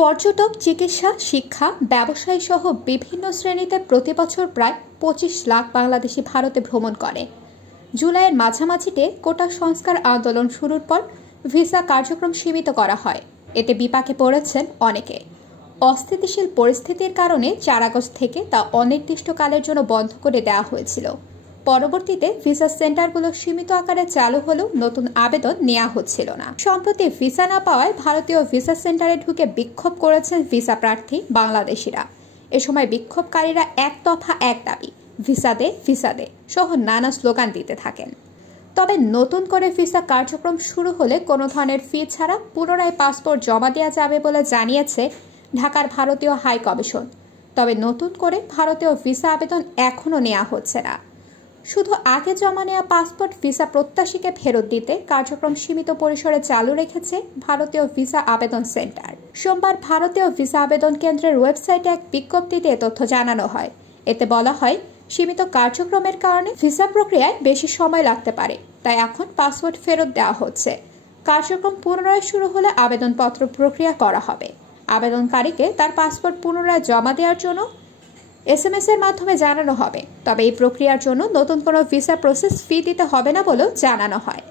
পর্যটক, চিকিৎসা, শিক্ষা, ব্যবসায়ী সহ বিভিন্ন শ্রেণীতে প্রতি বছর প্রায় ২৫ লাখ বাংলাদেশি ভারতে ভ্রমণ করে। জুলাইয়ের মাঝামাঝিতে কোটা সংস্কার আন্দোলন শুরুর পর ভিসা কার্যক্রম সীমিত করা হয়। এতে বিপাকে পড়েছেন অনেকে। অস্থিতিশীল পরিস্থিতির কারণে ৪ আগস্ট থেকে তা অনির্দিষ্টকালের জন্য বন্ধ করে দেওয়া হয়েছিল। পরবর্তীতে ভিসা সেন্টারগুলো সীমিত আকারে চালু হলেও নতুন আবেদন নেওয়া হচ্ছিল না। সম্প্রতি ভিসা না পাওয়ায় ভারতীয় ভিসা সেন্টারে ঢুকে বিক্ষোভ করেছেন ভিসা প্রার্থী বাংলাদেশিরা। এ সময় বিক্ষোভকারীরা এক দফা এক দাবি, ভিসা দে সহ নানা স্লোগান দিতে থাকেন। তবে নতুন করে ভিসা কার্যক্রম শুরু হলে কোনো ধরনের ফি ছাড়া পুনরায় পাসপোর্ট জমা দেওয়া যাবে বলে জানিয়েছে ঢাকার ভারতীয় হাই কমিশন। তবে নতুন করে ভারতীয় ভিসা আবেদন এখনও নেওয়া হচ্ছে না। শুধু আগে জমা নেওয়া পাসপোর্ট ভিসা প্রত্যাশীকে ফেরত দিতে কার্যক্রম সীমিত পরিসরে চালু রেখেছে ভারতীয় ভিসা আবেদন সেন্টার। সোমবার ভারতীয় ভিসা আবেদন কেন্দ্রের ওয়েবসাইটে এক বিজ্ঞপ্তিতে তথ্য জানানো হয়। এতে বলা হয়, সীমিত কার্যক্রমের কারণে ভিসা প্রক্রিয়ায় বেশি সময় লাগতে পারে, তাই এখন পাসপোর্ট ফেরত দেওয়া হচ্ছে। কার্যক্রম পুনরায় শুরু হলে আবেদনপত্র প্রক্রিয়া করা হবে। আবেদনকারীকে তার পাসপোর্ট পুনরায় জমা দেওয়ার জন্য SMS এর মাধ্যমে জানানো হবে। তবে এই প্রক্রিয়ার জন্য নতুন কোনো ভিসা প্রসেস ফি দিতে হবে না বলেও জানানো হয়।